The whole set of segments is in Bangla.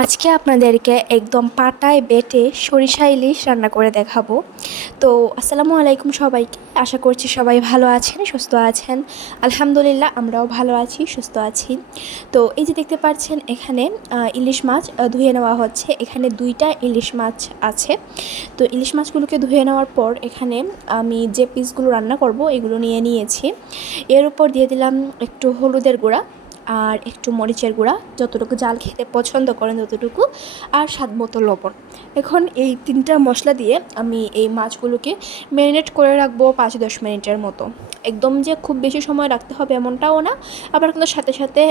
আজকে আপনাদেরকে একদম পাটায় বেটে সরিষা ইলিশ রান্না করে দেখাবো। তো আসসালামু আলাইকুম সবাইকে, আশা করছি সবাই ভালো আছেন, সুস্থ আছেন। আলহামদুলিল্লাহ আমরাও ভালো আছি, সুস্থ আছি। তো এই যে দেখতে পাচ্ছেন এখানে ইলিশ মাছ ধুয়ে নেওয়া হচ্ছে। এখানে দুইটা ইলিশ মাছ আছে। তো ইলিশ মাছগুলোকে ধুয়ে নেওয়ার পর এখানে আমি যে পিসগুলো রান্না করব এগুলো নিয়ে নিয়েছি। এর উপর দিয়ে দিলাম একটু হলুদের গুঁড়া আর একটু মরিচের গুঁড়া, যতটুকু জাল খেতে পছন্দ করেন ততটুকু, আর স্বাদ মতো লবণ। এখন এই তিনটা মশলা দিয়ে আমি এই মাছগুলোকে ম্যারিনেট করে রাখবো 5-10 মিনিটের মতো। একদম যে খুব বেশি সময় রাখতে হবে এমনটাও না, আবার কিন্তু সাথে সাথে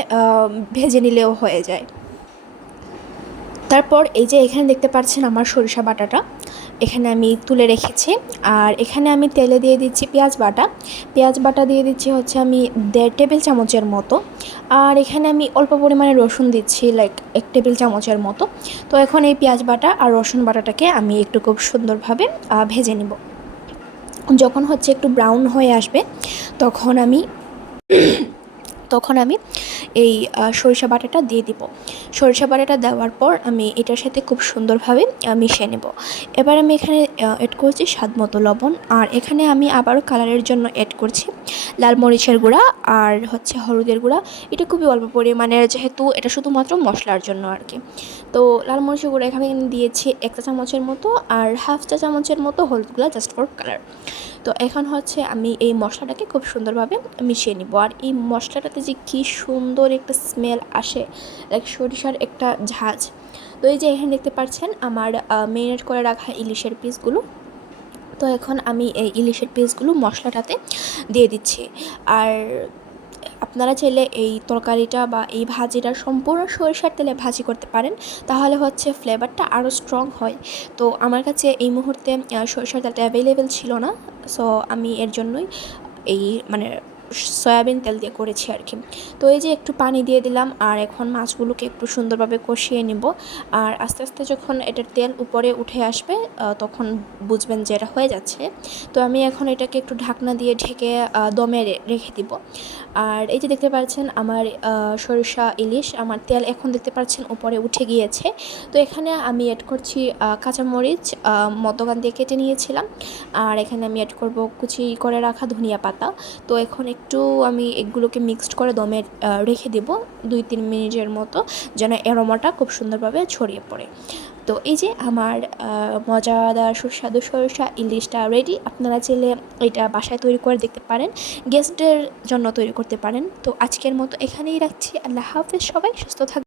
ভেজে নিলেও হয়ে যায়। তারপর এই যে এখানে দেখতে পাচ্ছেন আমার সরিষা বাটাটা এখানে আমি তুলে রেখেছি। আর এখানে আমি তেলে দিয়ে দিচ্ছি পেঁয়াজ বাটা দিয়ে দিচ্ছি হচ্ছে আমি 1.5 টেবিল চামচের মতো। আর এখানে আমি অল্প পরিমাণে রসুন দিচ্ছি, লাইক 1 টেবিল চামচের মতো। তো এখন এই পেঁয়াজ বাটা আর রসুন বাটাটাকে আমি একটু খুব সুন্দরভাবে ভেজে নিব। যখন হচ্ছে একটু ব্রাউন হয়ে আসবে তখন আমি তখন আমি এই সরিষা বাটাটা দিয়ে দিব। সরিষা বাটাটা দেওয়ার পর আমি এটার সাথে খুব সুন্দরভাবে মিশিয়ে নেব। এবার আমি এখানে অ্যাড করছি স্বাদ মতো লবণ, আর এখানে আমি আবারও কালারের জন্য অ্যাড করছি লাল মরিচের গুঁড়া আর হচ্ছে হলুদের গুঁড়া। এটা খুবই অল্প পরিমাণের, যেহেতু এটা শুধুমাত্র মশলার জন্য আর কি। তো লাল মরিচের গুঁড়া এখানে দিয়েছি 1 চা চামচের মতো, আর 1/2 চা চামচের মতো হলুদ গুঁড়া জাস্ট ফর কালার। তো এখন হচ্ছে আমি এই মশলাটাকে খুব সুন্দরভাবে মিশিয়ে নিব। আর এই মশলাটাতে যে কী সুন্দর একটা স্মেল আসে, লাইক সরিষার একটা ঝাঁঝ। তো এই যে এখানে দেখতে পাচ্ছেন আমার মেরিনেট করে রাখা ইলিশের পিসগুলো। তো এখন আমি এই ইলিশের পিসগুলো মশলাটাতে দিয়ে দিচ্ছি। আর আপনারা চাইলে এই তরকারিটা বা এই ভাজিটা সম্পূর্ণ সরিষার তেলে ভাজি করতে পারেন, তাহলে হচ্ছে ফ্লেভারটা আরও স্ট্রং হয়। তো আমার কাছে এই মুহূর্তে সরিষার তেলটা অ্যাভেলেবেল ছিল না, সো আমি এর জন্যই এই মানে সয়াবিন তেল দিয়ে করেছি আর কি। তো এই যে একটু পানি দিয়ে দিলাম, আর এখন মাছগুলোকে একটু সুন্দরভাবে কষিয়ে নিব। আর আস্তে আস্তে যখন এটার তেল উপরে উঠে আসবে তখন বুঝবেন যে এটা হয়ে যাচ্ছে। তো আমি এখন এটাকে একটু ঢাকনা দিয়ে ঢেকে দমে রেখে দিব। আর এই যে দেখতে পাচ্ছেন আমার সরিষা ইলিশ, আমার তেল এখন দেখতে পাচ্ছেন উপরে উঠে গিয়েছে। তো এখানে আমি অ্যাড করছি কাঁচামরিচ মধ্যখান দিয়ে কেটে নিয়েছিলাম। আর এখানে আমি অ্যাড করব কুচি করে রাখা ধনিয়া পাতা। তো এখন একটু আমি এগুলোকে মিক্সড করে দমে রেখে দেব 2-3 মিনিটের মতো, যেন অ্যারোমাটা খুব সুন্দরভাবে ছড়িয়ে পড়ে। তো এই যে আমার মজাদার সুস্বাদু সরিষা ইলিশটা রেডি। আপনারা চাইলে এটা বাসায় তৈরি করে দেখতে পারেন, গেস্টদের জন্য তৈরি করতে পারেন। তো আজকের মতো এখানেই রাখছি। আল্লাহ হাফেজ, সবাই সুস্থ থাকবেন।